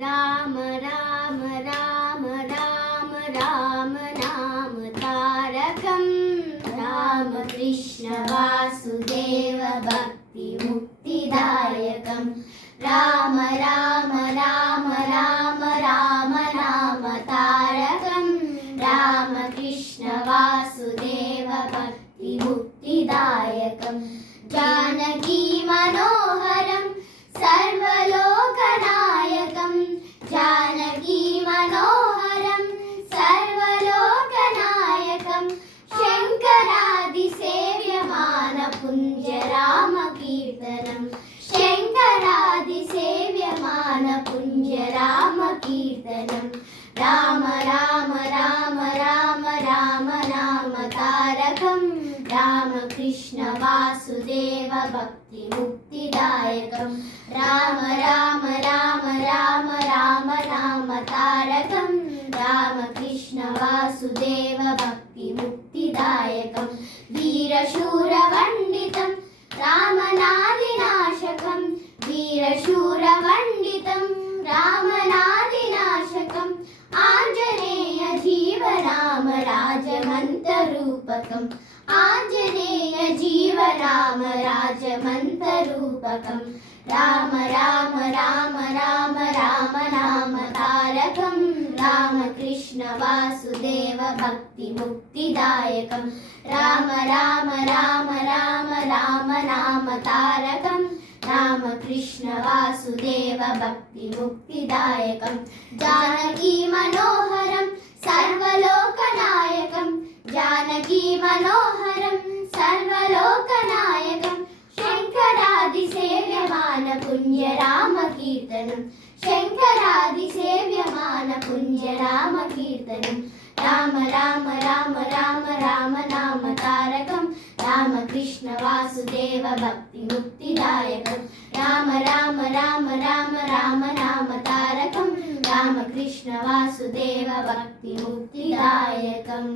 राम राम राम राम राम नाम तारकं राम कृष्ण वासुदेव भक्ति मुक्तिदायकं राम राम राम राम राम नाम तारकं राम कृष्ण वासुदेव भक्ति मुक्तिदायकं जानकी मनोहरं सर्वलोकनायकं जानकी मनोहरं सर्वलोकनायकं शङ्करादिसेव्यमानपुञ्जरामकीर्तनं शङ्करादिसेव्यमानपुञ्जरामकीर्तनं राम राम राम राम राम नाम तारकं राम कृष्ण वासुदेव भक्ति मुक्तिदायकं राम राम राम राम राम नाम तारकं राम कृष्ण वासुदेव भक्ति मुक्तिदायकं वीरशूरवण्डितं रामनादिनाशकं वीरशूरवण्डितं रामनादिनाशकं आञ्जनेय जीवराम राजमन्त्ररूपकम् आञ्जनेय जीवराम राजमन्त्ररूपकं राम राम राम राम राम नाम तारकं राम कृष्ण वासुदेव भक्ति मुक्तिदायकं राम राम राम राम राम नाम तारकं राम कृष्ण वासुदेव भक्ति मुक्तिदायकं जानकी मनोहरं सर्वलोकनायकं जानकी मनोहरं सर्वलोकनायकं शङ्करादिसेव्यमानपुञ्जरामकीर्तनं शङ्करादिसेव्यमानपुञ्जरामकीर्तनं राम राम राम राम राम नाम तारकं राम कृष्ण वासुदेव भक्ति मुक्तिदायकं राम राम राम राम राम नाम तारकं राम कृष्ण वासुदेव भक्ति मुक्तिदायकम्